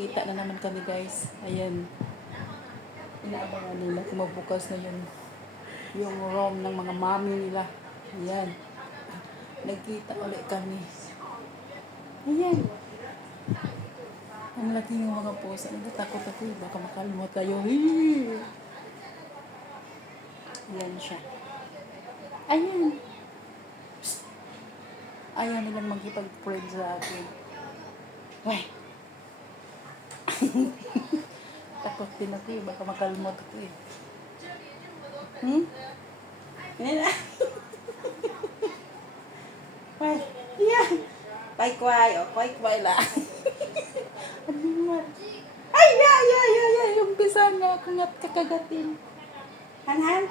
nagkita na naman kami guys. Ayan. Inaabangan nila kung mabukas na yung room ng mga mami nila. Ayan. Nagkita ulit kami. Ayan. Ang laki ng mga pusa. Natatakot ako eh. Baka makalimot tayo. Ayan siya. Ayan. Psst. Ayaw nilang magkipag-friend sa akin. Ay. Takot din ako eh. Baka makalimot ako eh. Nila. Ay. Yeah. Kway-kway. O, kway-kway lang. Ano naman? Ay, yeah. Yung bisa nga ako nga kakagatin. Han.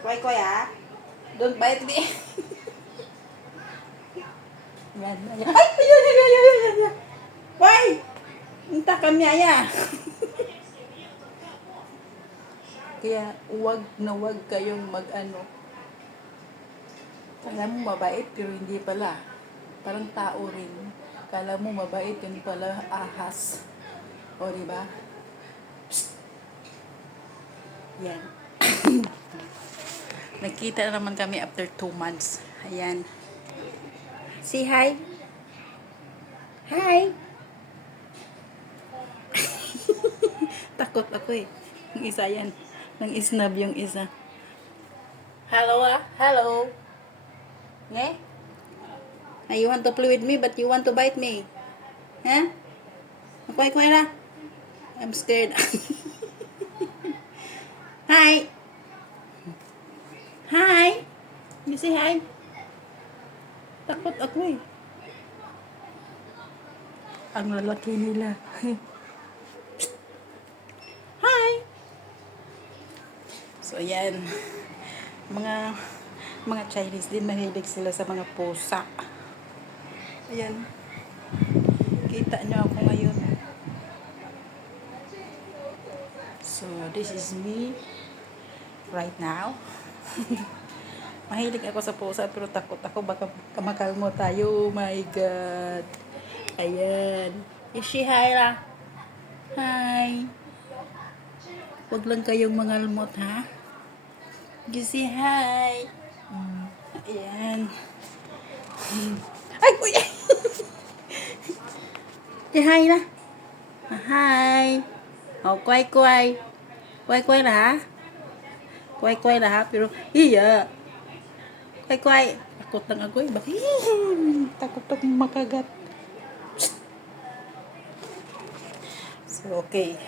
Kway-kway ah. Don't bite me. Yan. Ay, ayan. Why? Unta kami aya. Kaya wag kayong mag-ano. Kala mo mabait pero hindi pala. Parang tao rin. Kala mo mabait yun pala ahas. O diba? Psst. Yan. Nagkita na naman kami after 2 months. Ayan. Say hi. Hi. Takot ako eh. Yung isa yan. Nang isnab yung isa. Hello ah. Hello. Nge? Now you want to play with me but you want to bite me. Huh? Kway-kway na. I'm scared. Hi. Hi. You say hi. Takot ako eh. Ang lalaki nila. Hi. So ayan. Mga Chinese din mahilig sila sa mga pusa. Ayan. Kita nyo ako ngayon. So this is me right now. Mahilig ako sa pusa pero takot ako baka makalmo tayo. Oh my God. Ayan. Is she hi lah? Hi. Huwag lang kayong mangalmot ha. You say hi. Ayan. Ay, kuya. Say hi lah. Hi. Oh, kway-kway. Kway-kway lah ha. Kway-kway lah ha. Pero, iya. Kway-kway. Takot lang ako eh. Takot akong makagat. So, okay.